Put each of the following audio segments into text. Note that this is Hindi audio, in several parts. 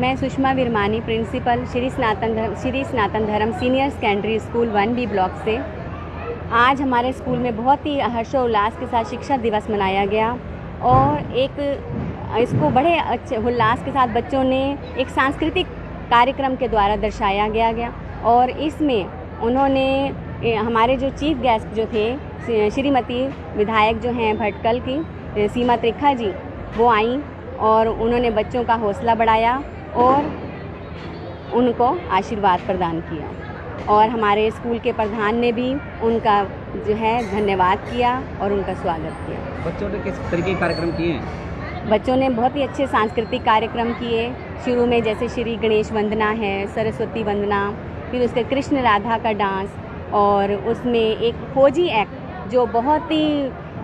मैं सुषमा विरमानी, प्रिंसिपल श्री स्नातन धर्म senior secondary school 1B block से। आज हमारे स्कूल में बहुत ही हर्षोल्लास के साथ शिक्षक दिवस मनाया गया और इसको बड़े अच्छे उल्लास के साथ बच्चों ने एक सांस्कृतिक कार्यक्रम के द्वारा दर्शाया गया और इसमें उन्होंने हमारे जो चीफ गेस्ट जो थे श्रीमती विधायक जो हैं भटकल की सीमा त्रिखा जी, वो आईं और उन्होंने बच्चों का हौसला बढ़ाया और उनको आशीर्वाद प्रदान किया और हमारे स्कूल के प्रधान ने भी उनका जो है धन्यवाद किया और उनका स्वागत किया। बच्चों ने किस तरीके के कार्यक्रम किए हैं? बच्चों ने बहुत ही अच्छे सांस्कृतिक कार्यक्रम किए। शुरू में जैसे श्री गणेश वंदना है, सरस्वती वंदना, फिर उसके कृष्ण राधा का डांस और उसमें एक फौजी एक्ट जो बहुत ही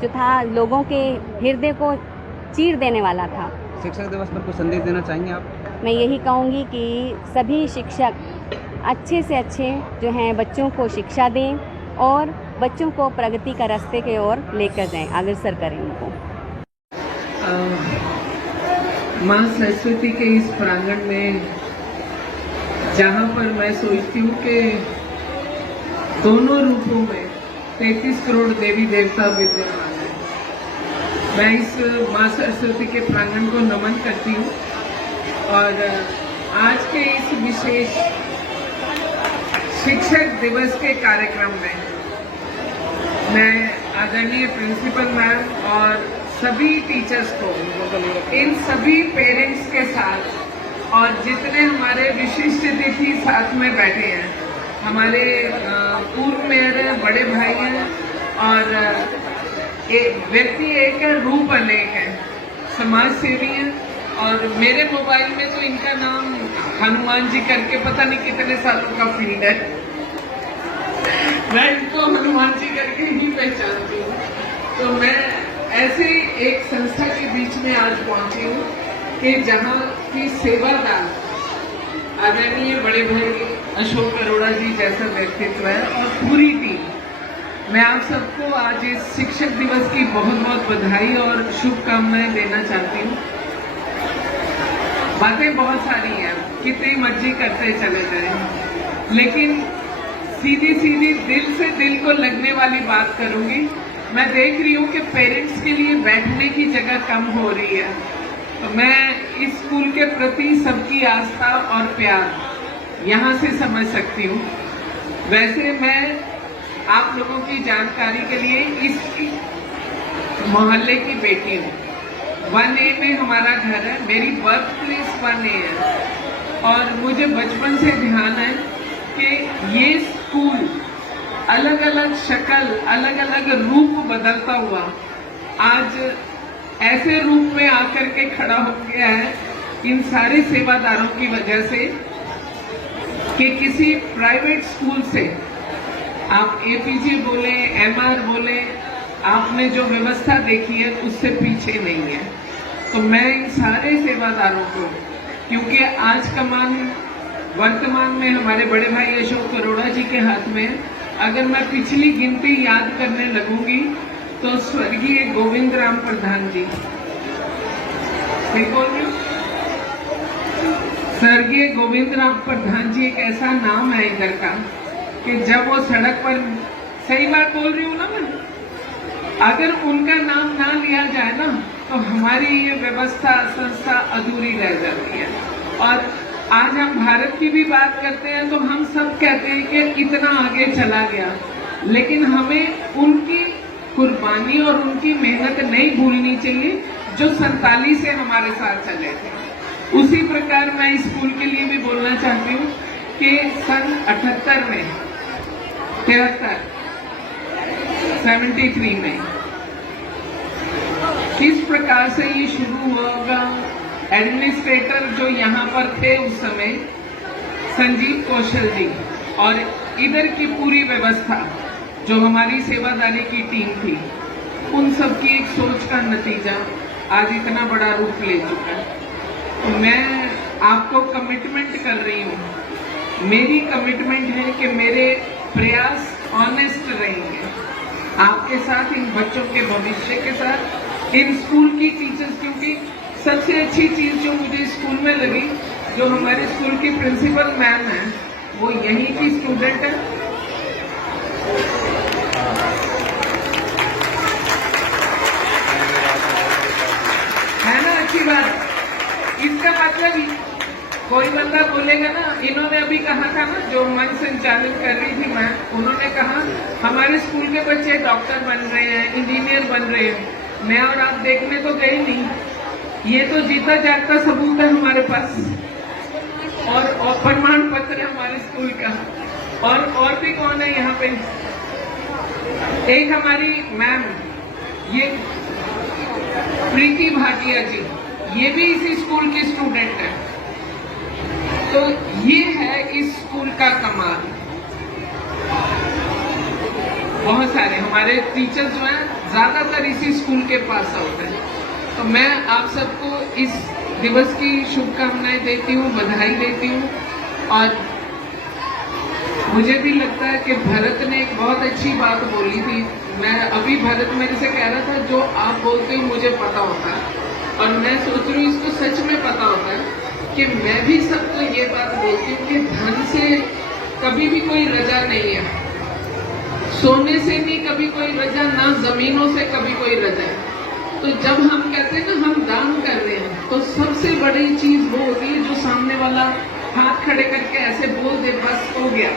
जो था लोगों के हृदय को चीर देने वाला था। शिक्षक दिवस पर कुछ संदेश देना चाहेंगे आप? मैं यही कहूँगी कि सभी शिक्षक अच्छे से अच्छे जो हैं बच्चों को शिक्षा दें और बच्चों को प्रगति का रास्ते के ओर लेकर जाएं, अग्रसर करें उनको। माँ सरस्वती के इस प्रांगण में जहाँ पर मैं सोचती हूँ कि दोनों रूपों में 33 करोड़ देवी देवता विद्यमान है, मैं इस माँ सरस्वती के प्रांगण को नमन करती हूँ और आज के इस विशेष शिक्षक दिवस के कार्यक्रम में मैं आदरणीय प्रिंसिपल मैम और सभी टीचर्स को, इन सभी पेरेंट्स के साथ और जितने हमारे विशिष्ट अतिथि साथ में बैठे हैं, हमारे पूर्व मेयर हैं, बड़े भाई हैं और एक व्यक्ति एक है, रूप अनेक है, समाज सेवी हैं और मेरे मोबाइल में तो इनका नाम हनुमान जी करके पता नहीं कितने सालों का फीड है। मैं इनको हनुमान जी करके ही पहचानती हूँ। तो मैं ऐसे एक संस्था के बीच में आज पहुंची हूँ कि जहाँ की सेवादार आदरणीय बड़े भाई अशोक अरोड़ा जी जैसा व्यक्तित्व है और पूरी टीम। मैं आप सबको आज इस शिक्षक दिवस की बहुत बहुत बधाई और शुभकामनाएं देना चाहती हूँ। बातें बहुत सारी हैं, कितनी मर्जी करते चले जाएं, लेकिन सीधी सीधी दिल से दिल को लगने वाली बात करूंगी। मैं देख रही हूँ कि पेरेंट्स के लिए बैठने की जगह कम हो रही है, तो मैं इस स्कूल के प्रति सबकी आस्था और प्यार यहाँ से समझ सकती हूँ। वैसे मैं आप लोगों की जानकारी के लिए इस मोहल्ले की बेटी हूँ। 1A में हमारा घर है, मेरी बर्थ प्लेस 1A है और मुझे बचपन से ध्यान है कि ये स्कूल अलग अलग शक्ल, अलग अलग रूप बदलता हुआ आज ऐसे रूप में आकर के खड़ा हो गया है इन सारे सेवादारों की वजह से कि किसी प्राइवेट स्कूल से आप APJ बोले, MR बोले, आपने जो व्यवस्था देखी है उससे पीछे नहीं है। तो मैं इन सारे सेवादारों को, क्योंकि आज कमान वर्तमान में हमारे बड़े भाई अशोक अरोड़ा जी के हाथ में, अगर मैं पिछली गिनती याद करने लगूंगी तो स्वर्गीय गोविंद राम प्रधान जी, ठीक बोल रही हूँ, स्वर्गीय गोविंद राम प्रधान जी एक ऐसा नाम है इधर का कि जब वो सड़क पर, सही बात बोल रही हूँ ना मैं, अगर उनका नाम ना लिया जाए ना तो हमारी ये व्यवस्था संस्था अधूरी रह जाती है। और आज हम भारत की भी बात करते हैं तो हम सब कहते हैं कि इतना आगे चला गया, लेकिन हमें उनकी कुर्बानी और उनकी मेहनत नहीं भूलनी चाहिए जो 47 से हमारे साथ चले थे। उसी प्रकार मैं इस स्कूल के लिए भी बोलना चाहती हूँ कि सन 78 में 73 में किस प्रकार से ये शुरू हुआ होगा। एडमिनिस्ट्रेटर जो यहाँ पर थे उस समय संजीव कौशल जी और इधर की पूरी व्यवस्था जो हमारी सेवादारी की टीम थी, उन सब की एक सोच का नतीजा आज इतना बड़ा रूप ले चुका है। तो मैं आपको कमिटमेंट कर रही हूँ, मेरी कमिटमेंट है कि मेरे प्रयास ऑनेस्ट रहेंगे आपके साथ, इन बच्चों के भविष्य के साथ, इन स्कूल की टीचर्स, क्योंकि सबसे अच्छी चीज जो मुझे स्कूल में लगी जो हमारे स्कूल की प्रिंसिपल मैम है वो यहीं की स्टूडेंट है। है ना अच्छी बात। इसका मतलब कोई बंदा बोलेगा ना, इन्होंने अभी कहा था ना, जो मंच संचालित कर रही थी मैं, उन्होंने कहा हमारे स्कूल के बच्चे डॉक्टर बन रहे हैं, इंजीनियर बन रहे हैं। मैं और आप देखने तो गए नहीं, ये तो जीता जागता सबूत है हमारे पास, और प्रमाण पत्र है हमारे स्कूल का। और भी कौन है यहाँ पे? एक हमारी मैम, ये प्रीति भाटिया जी, ये भी इसी स्कूल की स्टूडेंट है। तो ये है इस स्कूल का कमाल। बहुत सारे हमारे टीचर्स जो हैं ज्यादातर इसी स्कूल के पास आउट हैं। तो मैं आप सबको इस दिवस की शुभकामनाएं देती हूँ, बधाई देती हूँ। और मुझे भी लगता है कि भरत ने एक बहुत अच्छी बात बोली थी। मैं अभी भरत मेरे से कह रहा था, जो आप बोलते हो मुझे पता होता है, और मैं सोच रही हूँ इसको सच में पता होता है कि मैं भी सबको ये बात बोलती हूँ कि धन से कभी भी कोई रजा नहीं है, सोने से नहीं कभी कोई रजा, ना जमीनों से कभी कोई रजा है। तो जब हम कहते हैं ना हम दान कर रहे हैं, तो सबसे बड़ी चीज वो होती है जो सामने वाला हाथ खड़े करके ऐसे बोल दे बस हो गया।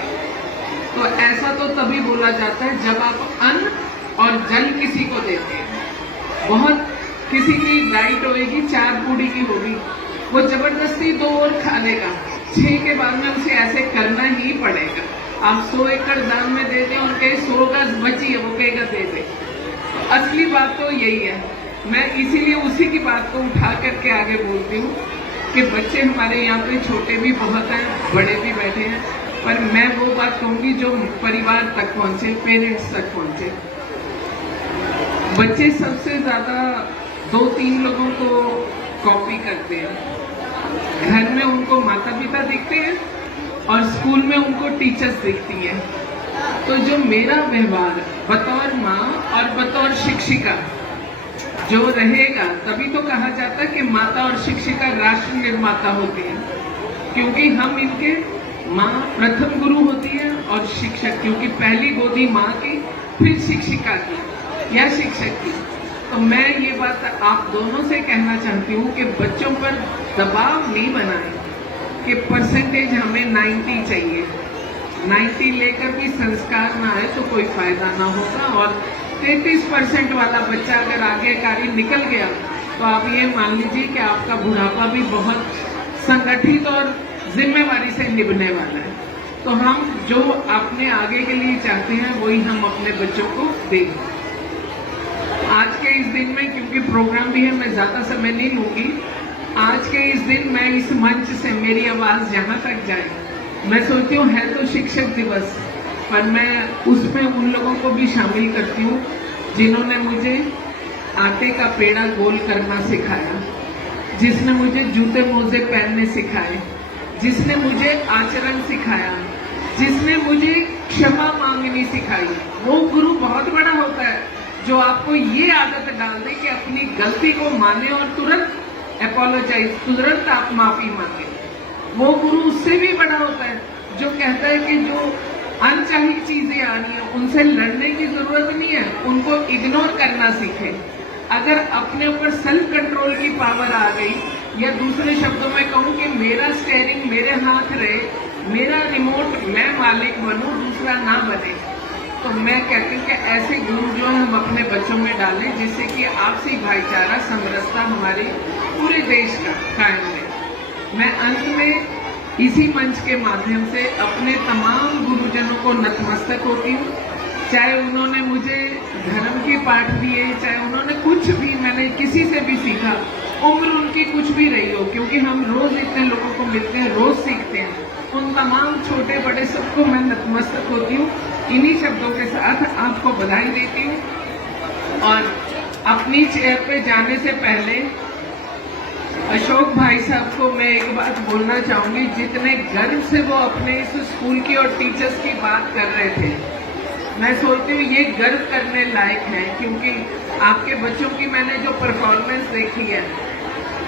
तो ऐसा तो तभी बोला जाता है जब आप अन्न और जल किसी को देते हैं। बहुत किसी की डाइट होगी 4 पूड़ी की होगी, वो जबरदस्ती 2 और खा लेगा, 6 के बाद में उसे ऐसे करना ही पड़ेगा। आप 100 एकड़ दान में दे दें, उनके 100 गज बची है, वो कहेगा दे दे। असली बात तो यही है। मैं इसीलिए उसी की बात को उठा करके आगे बोलती हूँ कि बच्चे हमारे यहाँ पे छोटे भी बहुत हैं, बड़े भी बैठे हैं, पर मैं वो बात कहूंगी जो परिवार तक पहुंचे, पेरेंट्स तक पहुंचे। बच्चे सबसे ज्यादा 2-3 लोगों को कॉपी करते हैं। घर में उनको माता पिता दिखते हैं और स्कूल में उनको टीचर्स दिखती हैं। तो जो मेरा व्यवहार बतौर माँ और बतौर शिक्षिका जो रहेगा, तभी तो कहा जाता है कि माता और शिक्षिका राष्ट्र निर्माता होती है, क्योंकि हम इनके माँ प्रथम गुरु होती है और शिक्षक, क्योंकि पहली गोदी माँ की, फिर शिक्षिका की या शिक्षक की। तो मैं ये बात आप दोनों से कहना चाहती हूँ कि बच्चों पर दबाव नहीं बनाएं कि परसेंटेज हमें 90 चाहिए, 90 लेकर भी संस्कार ना आए तो कोई फायदा ना होगा। और 33% वाला बच्चा अगर आज्ञाकारी निकल गया तो आप ये मान लीजिए कि आपका बुढ़ापा भी बहुत संगठित और जिम्मेवारी से निभने वाला है। तो हम जो अपने आगे के लिए चाहते हैं वही हम अपने बच्चों को दें। आज के इस दिन में, क्योंकि प्रोग्राम भी है, मैं ज्यादा समय नहीं लूंगी। आज के इस दिन मैं इस मंच से मेरी आवाज जहां तक जाए, मैं सोचती हूँ है तो शिक्षक दिवस, पर मैं उसमें उन लोगों को भी शामिल करती हूँ जिन्होंने मुझे आटे का पेड़ा गोल करना सिखाया, जिसने मुझे जूते मोजे पहनने सिखाए, जिसने मुझे आचरण सिखाया, जिसने मुझे क्षमा मांगनी सिखाई। वो गुरु बहुत बड़ा होता है जो आपको ये आदत डाल दे कि अपनी गलती को माने और तुरंत अपोलोजाइज, तुरंत आप माफी मांगे। वो गुरु उससे भी बड़ा होता है जो कहता है कि जो अनचाही चीजें आ रही हैं उनसे लड़ने की जरूरत नहीं है, उनको इग्नोर करना सीखे। अगर अपने ऊपर सेल्फ कंट्रोल की पावर आ गई, या दूसरे शब्दों में कहूँ कि मेरा स्टेयरिंग मेरे हाथ रहे, मेरा रिमोट मैं मालिक बनूं, दूसरा ना बने, तो मैं कहती हूँ कि ऐसे गुण जो है हम अपने बच्चों में डालें, जिससे कि आपसी भाईचारा, समरसता हमारे पूरे देश का कायम रहे। मैं अंत में इसी मंच के माध्यम से अपने तमाम गुरुजनों को नतमस्तक होती हूँ, चाहे उन्होंने मुझे धर्म के पाठ दिए, चाहे उन्होंने कुछ भी, मैंने किसी से भी सीखा, उम्र उनकी कुछ भी रही हो, क्योंकि हम रोज इतने लोगों को मिलते हैं, रोज सीखते हैं। उन तमाम छोटे बड़े सबको मैं नतमस्तक होती हूँ। इन्हीं शब्दों के साथ आपको बधाई देती हूँ। और अपनी चेयर पे जाने से पहले अशोक भाई साहब को मैं एक बात बोलना चाहूंगी, जितने गर्व से वो अपने इस स्कूल की और टीचर्स की बात कर रहे थे, मैं सोचती हूँ ये गर्व करने लायक है, क्योंकि आपके बच्चों की मैंने जो परफॉर्मेंस देखी है,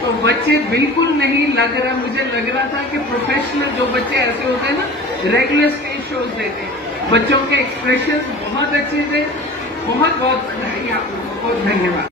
तो बच्चे बिल्कुल नहीं लग रहा, मुझे लग रहा था कि प्रोफेशनल जो बच्चे ऐसे होते हैं ना, रेगुलर स्टेज शोज देते हैं, बच्चों के एक्सप्रेशन बहुत अच्छे थे। बहुत बहुत बधाई आप लोगों को, धन्यवाद।